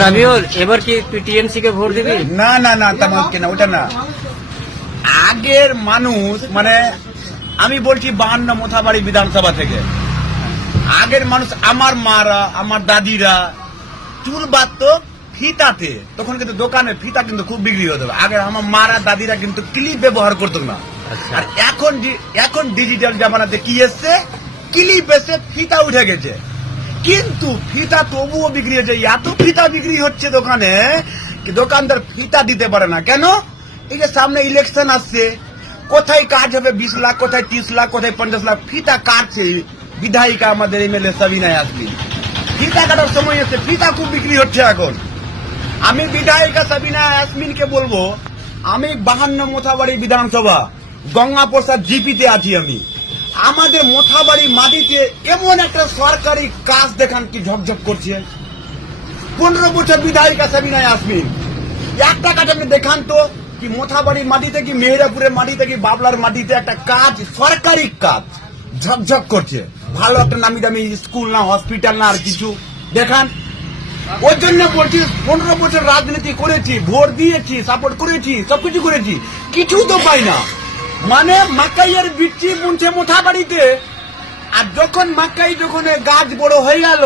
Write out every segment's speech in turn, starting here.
রাবিউল, এবার কি তুই টিএমসি কে ভোট দিবি? না না না, তেমন কেনা ওটা না। আগের মানুষ মানে আমি বলছি 52 মোথাবাড়ি বিধানসভা থেকে আগের মানুষ, আমার মারা আমার দাদিরা চুল বাঁধতো ফিতাতে, তখন কিন্তু দোকানে ফিতা কিন্তু খুব বিক্রি হতো। আগে আমার মারা দাদিরা কিন্তু ক্লিপ ব্যবহার করতো না। আর এখন ডিজিটাল জামানাতে কি এসছে, ক্লিপ এসে ফিতা উঠে গেছে, কিন্তু ফিতা তবুও বিক্রি হচ্ছে। এত ফিতা বিক্রি হচ্ছে দোকানে, দোকানদার ফিতা দিতে পারে না। কেন? এই যে সামনে ইলেকশন আসছে, কোথায় কাজ হবে 20 লাখ, কোথায় 30 লাখ, কোথায় 50 লাখ ফিতা কাটছে বিধায়িকা আমাদের এমএলএ সাবিনা ইয়াসমিন। ফিতা কাটার সময় এসে ফিতা খুব বিক্রি হচ্ছে এখন। আমি বিধায়িকা সাবিনা ইয়াসমিনকে বলবো, আমি 52 মোথাবাড়ি বিধানসভা গঙ্গাপ্রসাদ জিপিতে আছি। আমি আমাদের মোথাবাড়ি মাটিতে এমন একটা সরকারি কাজ দেখান কি ঝকঝক করছে। 15 বছর বিধায়িকা সাবিনা ইয়াসমিন, একটা কাজ আপনি দেখান তো, কি মোথাবাড়ির মাটিতে, কি মেহেরাপুরের মাটিতে, কি বাবলার মাটিতে একটা কাজ, সরকারি কাজ ঝকঝক করছে। ভালো একটা নামি দামি স্কুল না, হসপিটাল না, আর কিছু দেখান। ওই জন্য বলছি 15 বছর রাজনীতি করেছি, ভোট দিয়েছি, সাপোর্ট করেছি, সবকিছু করেছি, কিছু তো পাই না। মানে মাকাইয়ের বিচি বুনছে মোথাবাড়িতে, আর যখন মাকাই যখন গাছ বড় হয়ে গেল,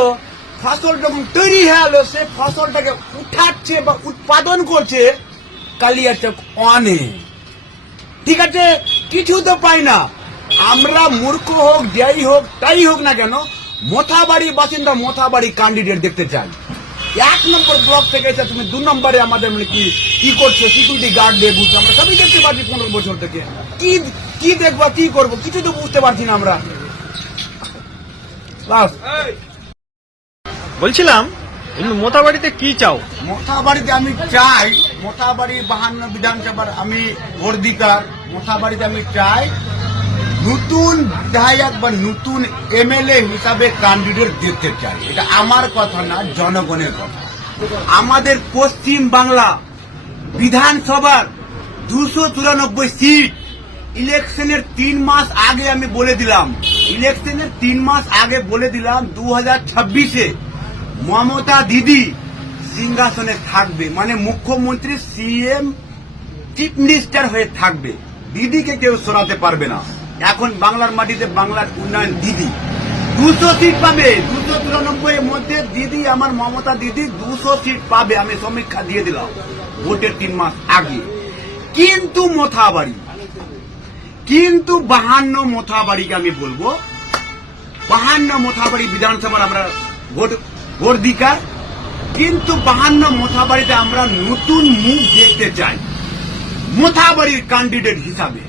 ফসল যখন তৈরি হয়ে গেল, সে ফসলটাকে উঠাচ্ছে বা উৎপাদন করছে কালিয়াচক অনে। ঠিক আছে, কিছু তো পাই না। আমরা মূর্খ হোক, যাই হোক, তাই হোক না কেন, মোথাবাড়ি বাসিন্দা, মোথাবাড়ি ক্যান্ডিডেট দেখতে চাই। 1 নম্বর ব্লক থেকে এসে তুমি 2 নম্বরে আমাদের মানে কি করছে, সিকিউরিটি গার্ড দিয়ে বুঝছে, আমরা সবই দেখতে পাচ্ছি 15 বছর থেকে। কি দেখবো, কি করবো, কিছু তো বুঝতে পারছি না আমরা। বলছিলাম মোথাবাড়িতে কি চাও? মোথাবাড়িতে আমি চাই, মোথাবাড়ি 52 বিধানসভার আমি ভোটদিতার, মোথাবাড়িতে আমি চাই নতুন বিধায়ক বা নতুন এমএলএ হিসাবে ক্যান্ডিডেট দেখতে চাই। এটা আমার কথা না, জনগণের কথা। আমাদের পশ্চিম বাংলা বিধানসভার 294 সিট, ইলেকশনের 3 মাস আগে আমি বলে দিলাম, ইলেকশনের 3 মাস আগে বলে দিলাম 2026-এ মমতা দিদি সিংহাসনে থাকবে, মানে মুখ্যমন্ত্রী, সিএম, চিফ মিনিস্টার হয়ে থাকবে। দিদিকে কেউ সরাতে পারবে না। এখন বাংলার মাটিতে বাংলার উন্নয়ন দিদি 200 সিট পাবে। 294 মধ্যে দিদি, আমার মমতা দিদি 200 সিট পাবে, আমি সমীক্ষা দিয়ে দিলাম ভোটের 3 মাস আগে। কিন্তু মোথাবাড়ি, কিন্তু 52 মোথাবাড়িকে আমি বলবো, 52 মোথাবাড়ি বিধানসভার আমরা ভোট দিকার, কিন্তু 52 মোথাবাড়িতে আমরা নতুন মুখ দেখতে চাই মোথাবাড়ির ক্যান্ডিডেট হিসাবে।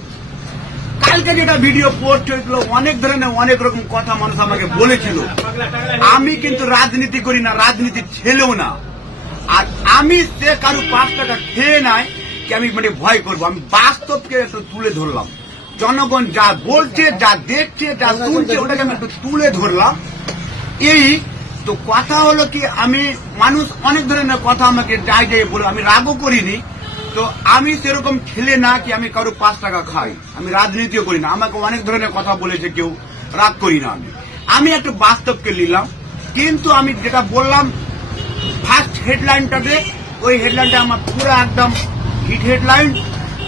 কালকে যেটা ভিডিও পোস্ট হয়েছিল, অনেক ধরনের অনেক রকম কথা মানুষ আমাকে বলেছিল। আমি কিন্তু রাজনীতি করি না, রাজনীতি ছেলেও না, আর আমি সে কারো 5 টাকা খেয়ে নাই কি আমি মানে ভয় করবো। আমি বাস্তবকে একটু তুলে ধরলাম, জনগণ যা বলছে, যা দেখছে, যা শুনছে, ওটাকে আমি একটু তুলে ধরলাম। এই তো কথা হলো কি, আমি মানুষ অনেক ধরনের কথা আমাকে যাই বলে, আমি রাগও করিনি। তো আমি সেরকম ছেলে না কি আমি কারো 5 টাকা খাই, আমি রাজনীতিও করি না। আমাকে অনেক ধরনের কথা বলেছে কেউ, রাগ করি না। আমি একটু বাস্তবকে নিলাম। কিন্তু আমি যেটা বললাম ফার্স্ট হেডলাইনটাতে, ওই হেডলাইনটা আমার পুরো একদম হিট হেডলাইন।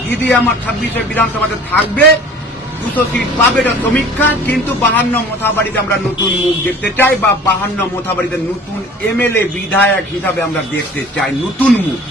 দিদি আমার 26-এ বিধানসভাতে থাকবে, 200 সিট পাবে, এটা সমীক্ষা। কিন্তু 52 মোথাবাড়িতে আমরা নতুন মুখ দেখতে চাই, বা 52 মোথাবাড়িতে নতুন এমএলএ বিধায়ক হিসাবে আমরা দেখতে চাই নতুন মুখ।